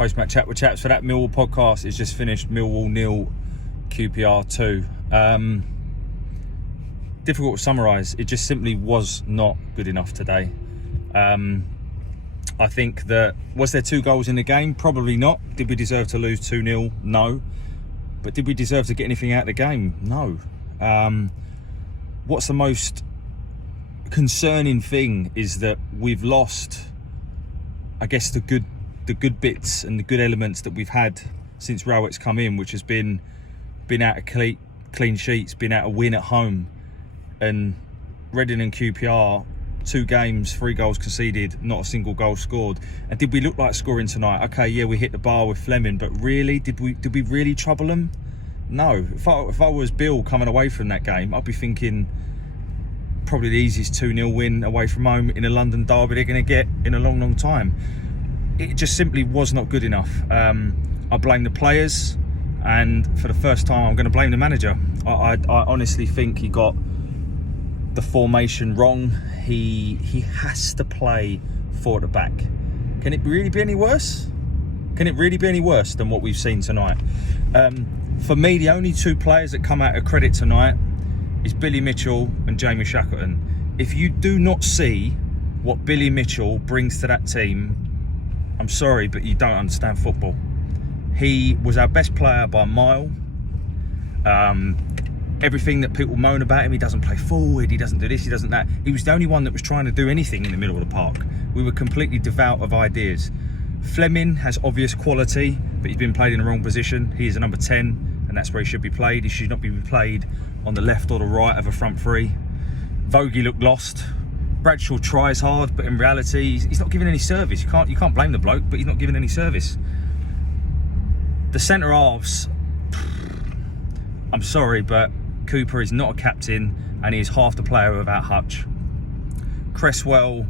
Post-match chat with Chapz for that Millwall podcast. It's just finished. Millwall 0, QPR 2. Difficult to summarise. It just simply was not good enough today. I think that, was there 2 goals in the game? Probably not. Did we deserve to lose 2-0? No. But did we deserve to get anything out of the game? No. What's the most concerning thing is that we've lost, I guess, the good bits and the good elements that we've had since Rowett's come in, which has been out of clean sheets, been out of win at home. And Reading and QPR, 2 games, 3 goals conceded, not a single goal scored. And did we look like scoring tonight? Okay, yeah, we hit the bar with Fleming, but really, did we really trouble them? No. If I was Bill coming away from that game, I'd be thinking probably the easiest 2-0 win away from home in a London derby they're going to get in a long time. It just simply was not good enough. I blame the players, and for the first time I'm going to blame the manager. I honestly think he got the formation wrong. He has to play 4 at the back. Can it really be any worse? Can it really be any worse than what we've seen tonight? For me, the only 2 players that come out of credit tonight is Billy Mitchell and Jamie Shackleton. If you do not see what Billy Mitchell brings to that team, I'm sorry, but you don't understand football. He was our best player by a mile. Everything that people moan about him, he doesn't play forward, he doesn't do this, he doesn't that. He was the only one that was trying to do anything in the middle of the park. We were completely devout of ideas. Fleming has obvious quality, but he's been played in the wrong position. He is a number 10, and that's where he should be played. He should not be played on the left or the right of a front 3. Vogie looked lost. Bradshaw tries hard, but in reality, he's not giving any service. You can't blame the bloke, but he's not giving any service. The centre halves, I'm sorry, but Cooper is not a captain, and he is half the player without Hutch. Cresswell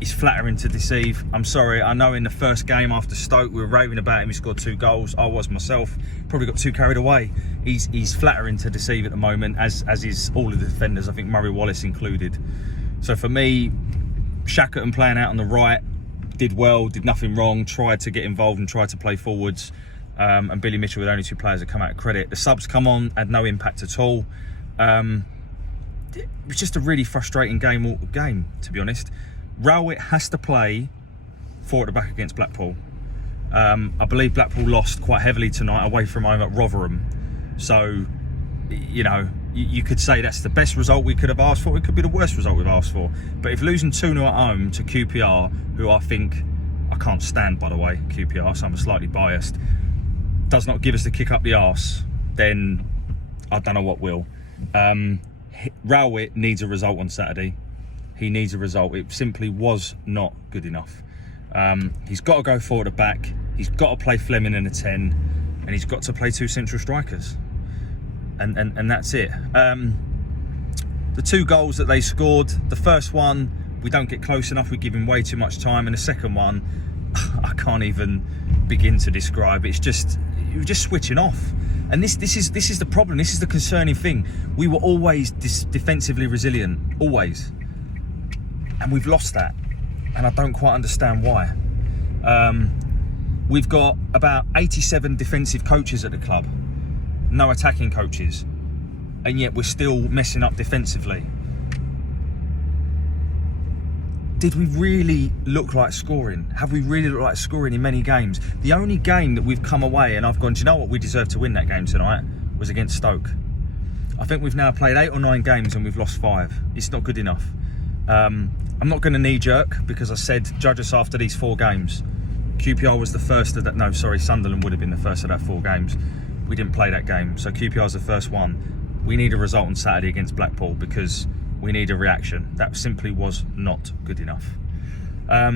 is flattering to deceive. I'm sorry, I know in the first game after Stoke we were raving about him. He scored 2 goals. I was myself. Probably got too carried away. He's flattering to deceive at the moment, as is all of the defenders. I think Murray Wallace included. So for me, Shackleton playing out on the right did well, did nothing wrong, tried to get involved and tried to play forwards. And Billy Mitchell were the only 2 players that come out of credit. The subs come on, had no impact at all. It was just a really frustrating game, to be honest. Rowett has to play 4 at the back against Blackpool. I believe Blackpool lost quite heavily tonight away from home at Rotherham. So, you know, you could say that's the best result we could have asked for. It could be the worst result we've asked for. But if losing 2-0 at home to QPR, who I can't stand, by the way, QPR, so I'm slightly biased, does not give us the kick up the arse, then I don't know what will. Rowett needs a result on Saturday. He needs a result. It simply was not good enough. He's got to go 4 at the back. He's got to play Fleming in a 10, and he's got to play 2 central strikers. And that's it. The 2 goals that they scored, the first one, we don't get close enough. We give him way too much time. And the second one, I can't even begin to describe. You're just switching off. And this is the problem. This is the concerning thing. We were always defensively resilient, always. And we've lost that. And I don't quite understand why. We've got about 87 defensive coaches at the club. No attacking coaches. And yet we're still messing up defensively. Did we really look like scoring? Have we really looked like scoring in many games? The only game that we've come away and I've gone, do you know what, we deserve to win that game tonight, was against Stoke. I think we've now played 8 or 9 games and we've lost 5. It's not good enough. I'm not going to knee-jerk, because I said judge us after these 4 games. QPR was the first of that. No, sorry, Sunderland would have been the first of that 4 games. We didn't play that game, so QPR's the first one. We need a result on Saturday against Blackpool, because we need a reaction. That simply was not good enough. I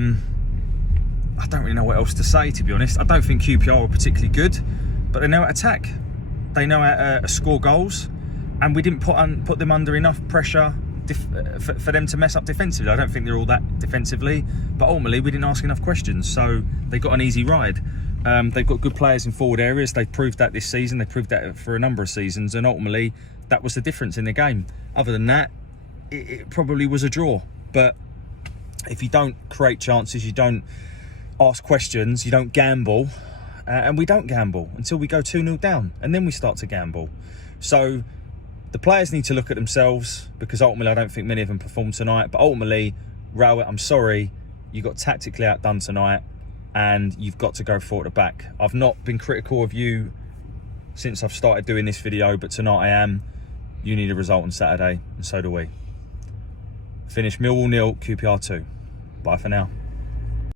don't really know what else to say, to be honest. I don't think QPR were particularly good, but they know how to attack. They know how to score goals, and we didn't put them under enough pressure for them to mess up defensively. I don't think they're all that defensively, but ultimately we didn't ask enough questions, so they got an easy ride. They've got good players in forward areas. They've proved that this season. They proved that for a number of seasons, and ultimately that was the difference in the game. Other than that, it probably was a draw. But if you don't create chances, you don't ask questions, you don't gamble, and we don't gamble until we go 2-0 down, and then we start to gamble. So the players need to look at themselves, because ultimately I don't think many of them performed tonight, but ultimately, Rowett, I'm sorry, you got tactically outdone tonight, and you've got to go forward at the back. I've not been critical of you since I've started doing this video, but tonight I am. You need a result on Saturday, and so do we. Finish Millwall 0, QPR 2. Bye for now.